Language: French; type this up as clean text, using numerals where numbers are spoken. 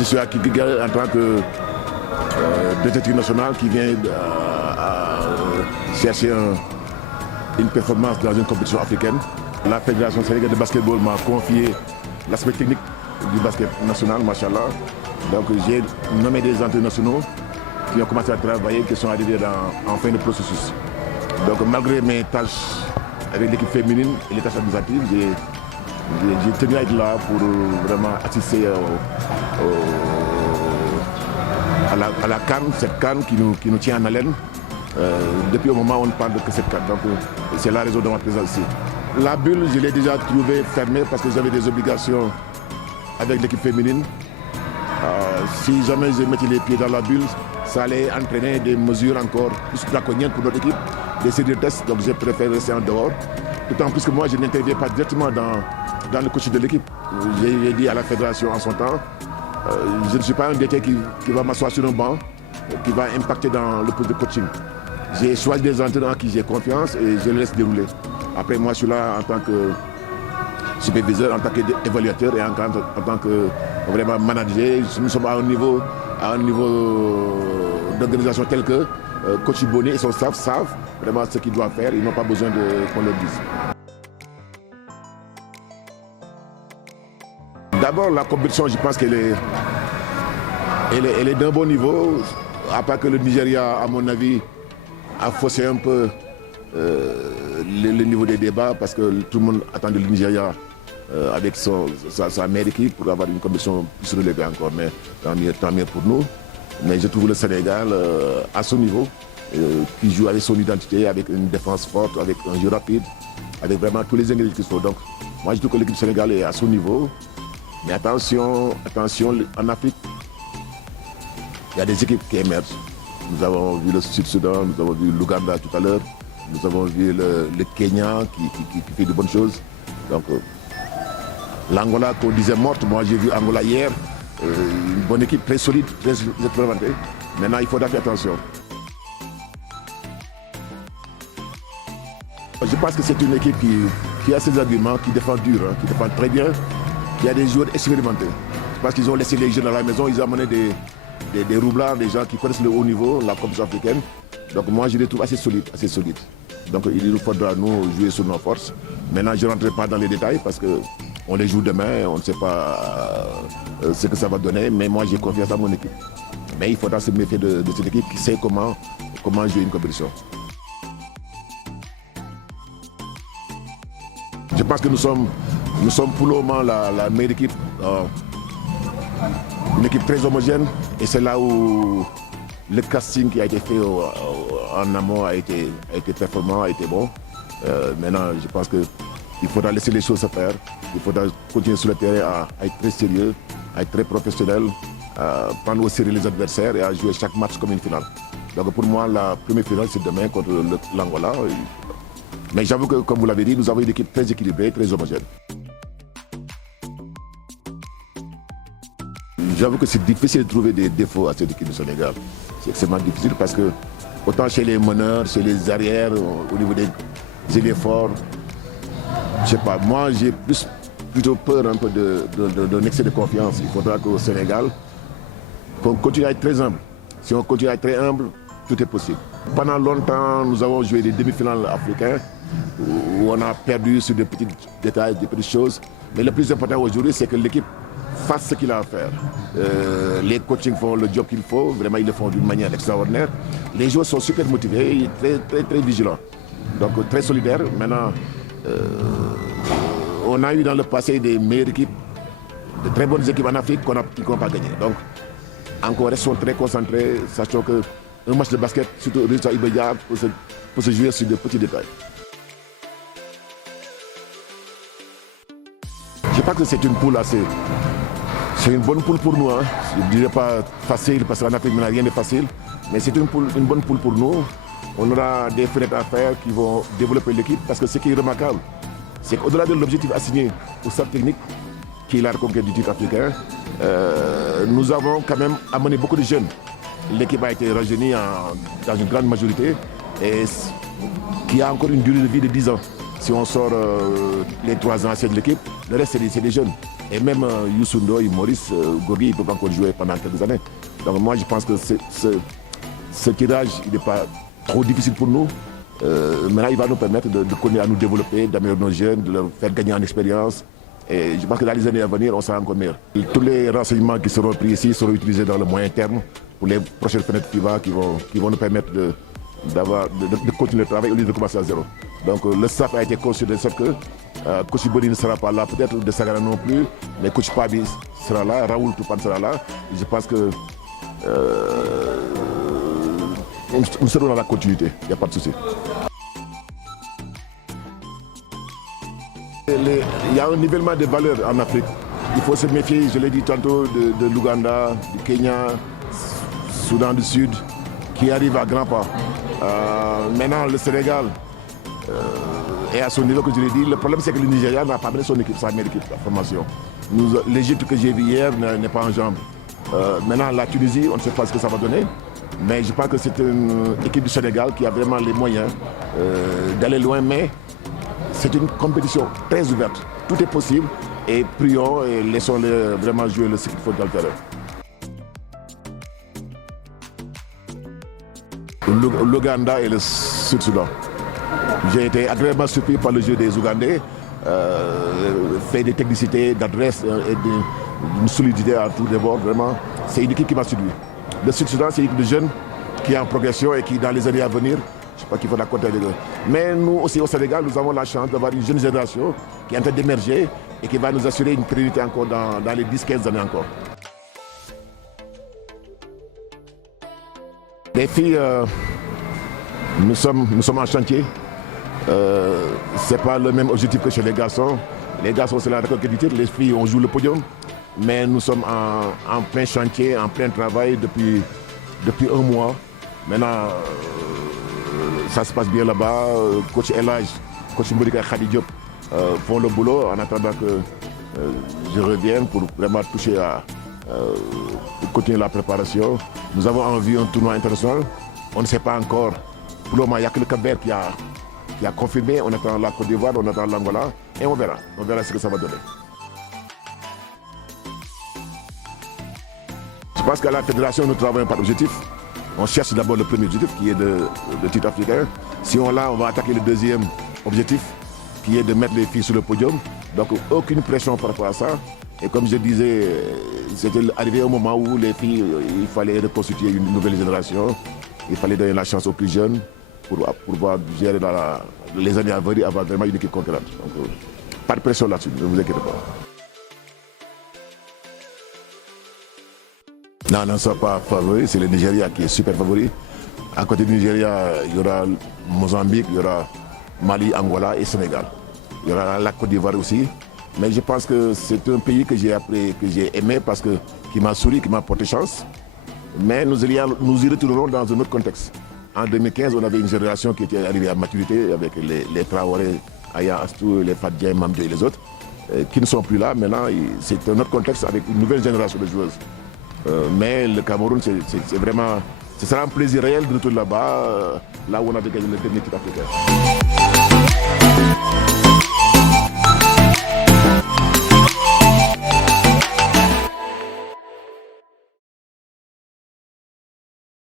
Je suis à Kigali en tant que détective national qui vient chercher une performance dans une compétition africaine. La Fédération sénégalaise de basketball m'a confié l'aspect technique du basket national, machallah. Donc j'ai nommé des entraîneurs nationaux qui ont commencé à travailler, qui sont arrivés en fin de processus. Donc malgré mes tâches avec l'équipe féminine et les tâches administratives, j'ai tenu à être là pour vraiment assister à la CAN, cette CAN qui nous tient en haleine. Depuis le moment où on ne parle que cette CAN. Donc c'est la raison de ma présence ici. La bulle, je l'ai déjà trouvée fermée parce que j'avais des obligations avec l'équipe féminine. Si jamais je mettais les pieds dans la bulle, ça allait entraîner des mesures encore plus draconiennes pour notre équipe, des séries de tests, donc j'ai préféré rester en dehors. D'autant plus que moi, je n'interviens pas directement dans le coaching de l'équipe. J'ai dit à la fédération en son temps, je ne suis pas un DT qui va m'asseoir sur un banc, qui va impacter dans le poste de coaching. J'ai choisi des entraîneurs en qui j'ai confiance et je les laisse dérouler. Après, moi, je suis là en tant que superviseur, en tant qu'évaluateur et en tant que vraiment manager. Nous sommes à un niveau d'organisation tel que coach Bonnet et son staff savent vraiment ce qu'ils doivent faire. Ils n'ont pas besoin qu'on leur dise. D'abord, la compétition, je pense qu'elle est d'un bon niveau. À part que le Nigeria, à mon avis, a faussé un peu le niveau des débats parce que tout le monde attendait le Nigeria avec sa meilleure équipe pour avoir une compétition plus relevée encore. Mais tant mieux pour nous. Mais je trouve le Sénégal à son niveau, qui joue avec son identité, avec une défense forte, avec un jeu rapide, avec vraiment tous les ingrédients qu'il faut. Donc, moi, je trouve que l'équipe sénégalaise est à son niveau. Mais attention, en Afrique, il y a des équipes qui émergent. Nous avons vu le Sud-Soudan, nous avons vu l'Ouganda tout à l'heure, nous avons vu le Kenya qui fait de bonnes choses. Donc, l'Angola qu'on disait morte, moi j'ai vu Angola hier, une bonne équipe très solide, très expérimentée. Maintenant, il faudra faire attention. Je pense que c'est une équipe qui a ses arguments, qui défend dur, qui défend très bien, qui a des joueurs expérimentés. Je pense qu'ils ont laissé les jeunes à la maison, ils ont amené des roublards, des gens qui connaissent le haut niveau, la compétition africaine. Donc moi, je les trouve assez solides. Donc il nous faudra nous jouer sur nos forces. Maintenant, je ne rentrerai pas dans les détails parce qu'on les joue demain, on ne sait pas ce que ça va donner, mais moi j'ai confiance à mon équipe. Mais il faudra se méfier de cette équipe qui sait comment jouer une compétition. Je pense que nous sommes pour le moment la meilleure équipe, une équipe très homogène, et c'est là où le casting qui a été fait en amont a été performant, a été bon. Maintenant, je pense qu'il faudra laisser les choses se faire, il faudra continuer sur le terrain à être très sérieux, à être très professionnel, à prendre au sérieux les adversaires et à jouer chaque match comme une finale. Donc pour moi, la première finale, c'est demain contre l'Angola. Mais j'avoue que, comme vous l'avez dit, nous avons une équipe très équilibrée, très homogène. J'avoue que c'est difficile de trouver des défauts à cette équipe du Sénégal. C'est extrêmement difficile parce que, autant chez les meneurs, chez les arrières, au niveau des ailiers forts, je sais pas, moi j'ai plutôt peur un peu d'un excès de confiance. Il faudra qu'au Sénégal, qu'on continue à être très humble. Si on continue à être très humble, tout est possible. Pendant longtemps, nous avons joué des demi-finales africaines où on a perdu sur des petits détails, des petites choses. Mais le plus important aujourd'hui, c'est que l'équipe fasse ce qu'il a à faire. Les coachings font le job qu'il faut, vraiment ils le font d'une manière extraordinaire. Les joueurs sont super motivés, très vigilants, donc très solidaires. Maintenant, on a eu dans le passé des meilleures équipes, de très bonnes équipes en Afrique qui n'ont pas gagné. Donc, encore restons très concentrés, sachant qu'un match de basket, surtout résultat immédiat, peut se jouer sur de petits détails. Je pense que c'est une poule assez. C'est une bonne poule pour nous. Je ne dirais pas facile, parce qu'en Afrique, il n'y a rien de facile. Mais c'est une bonne poule pour nous. On aura des fenêtres à faire qui vont développer l'équipe. Parce que ce qui est remarquable, c'est qu'au-delà de l'objectif assigné au staff technique, qui est la reconquête du titre africain, nous avons quand même amené beaucoup de jeunes. L'équipe a été rajeunie dans une grande majorité et qui a encore une durée de vie de 10 ans. Si on sort les 3 anciens de l'équipe, le reste c'est des jeunes. Et même Youssou Ndoye, Maurice, Gorgui, ils peuvent encore jouer pendant quelques années. Donc moi, je pense que ce tirage, il n'est pas trop difficile pour nous. Maintenant, il va nous permettre de continuer à nous développer, d'améliorer nos jeunes, de leur faire gagner en expérience. Et je pense que dans les années à venir, on sera encore meilleur. Tous les renseignements qui seront pris ici seront utilisés dans le moyen terme pour les prochaines fenêtres FIFA qui vont nous permettre de continuer le travail au lieu de commencer à zéro. Donc le staff a été conçu de sorte que Coach Boni ne sera pas là, peut-être de Sagara non plus, mais Coach Pabi sera là, Raoul Toupane sera là. Et je pense que nous serons dans la continuité, il n'y a pas de souci. Il y a un nivellement de valeurs en Afrique. Il faut se méfier, je l'ai dit tantôt, de l'Ouganda, du Kenya, Soudan du Sud, qui arrivent à grands pas. Maintenant, le Sénégal est à son niveau, que je l'ai dit. Le problème, c'est que le Nigeria n'a pas mené son équipe, sa meilleure équipe de formation. L'Égypte que j'ai vu hier n'est pas en jambes. Maintenant, la Tunisie, on ne sait pas ce que ça va donner. Mais je pense que c'est une équipe du Sénégal qui a vraiment les moyens d'aller loin. Mais c'est une compétition très ouverte. Tout est possible. Et prions et laissons-les vraiment jouer le cycle faut dans le terrain. L'Ouganda et le Sud-Soudan. J'ai été agréablement surpris par le jeu des Ougandais, fait des technicités, d'adresse et d'une solidité à tous les bords. Vraiment, c'est une équipe qui m'a séduit. Le Sud-Soudan, c'est une équipe de jeunes qui est en progression et qui, dans les années à venir, je crois qu'il faut la compter avec eux. Mais nous aussi au Sénégal, nous avons la chance d'avoir une jeune génération qui est en train d'émerger et qui va nous assurer une pérennité encore dans les 10-15 années encore. Les filles, nous sommes en chantier. Ce n'est pas le même objectif que chez les garçons. Les garçons, c'est la reconquête du titre. Les filles, on joue le podium. Mais nous sommes en plein chantier, en plein travail depuis un mois. Maintenant, ça se passe bien là-bas. Coach Elage, coach Mbourika Khadi Diop font le boulot en attendant que je revienne pour vraiment toucher pour continuer la préparation. Nous avons en vue un tournoi international. On ne sait pas encore. Pour le moment, il n'y a que le Cap-Vert qui a confirmé. On attend la Côte d'Ivoire, on attend l'Angola et on verra. On verra ce que ça va donner. Je pense qu'à la fédération, nous travaillons par objectif. On cherche d'abord le premier objectif qui est le titre africain. Si on l'a, on va attaquer le deuxième objectif qui est de mettre les filles sur le podium. Donc aucune pression par rapport à ça. Et comme je disais, c'était arrivé au moment où les filles, il fallait reconstituer une nouvelle génération. Il fallait donner la chance aux plus jeunes pour pouvoir gérer les années à venir, avoir vraiment une équipe concurrente. Donc pas de pression là-dessus, ne vous inquiétez pas. Non, ne sont pas favoris, c'est le Nigeria qui est super favori. À côté du Nigeria, il y aura Mozambique, il y aura Mali, Angola et Sénégal. Il y aura la Côte d'Ivoire aussi. Mais je pense que c'est un pays que j'ai aimé parce qui m'a souri, qui m'a porté chance. Mais nous y retournerons dans un autre contexte. En 2015, on avait une génération qui était arrivée à maturité avec les Traoré, Aya Astou, les Fadjien, Mamdé et les autres, qui ne sont plus là. Maintenant, c'est un autre contexte avec une nouvelle génération de joueuses. Mais le Cameroun, c'est vraiment, ce sera un plaisir réel de retourner là-bas, là où on avait gagné le dernier titre africain.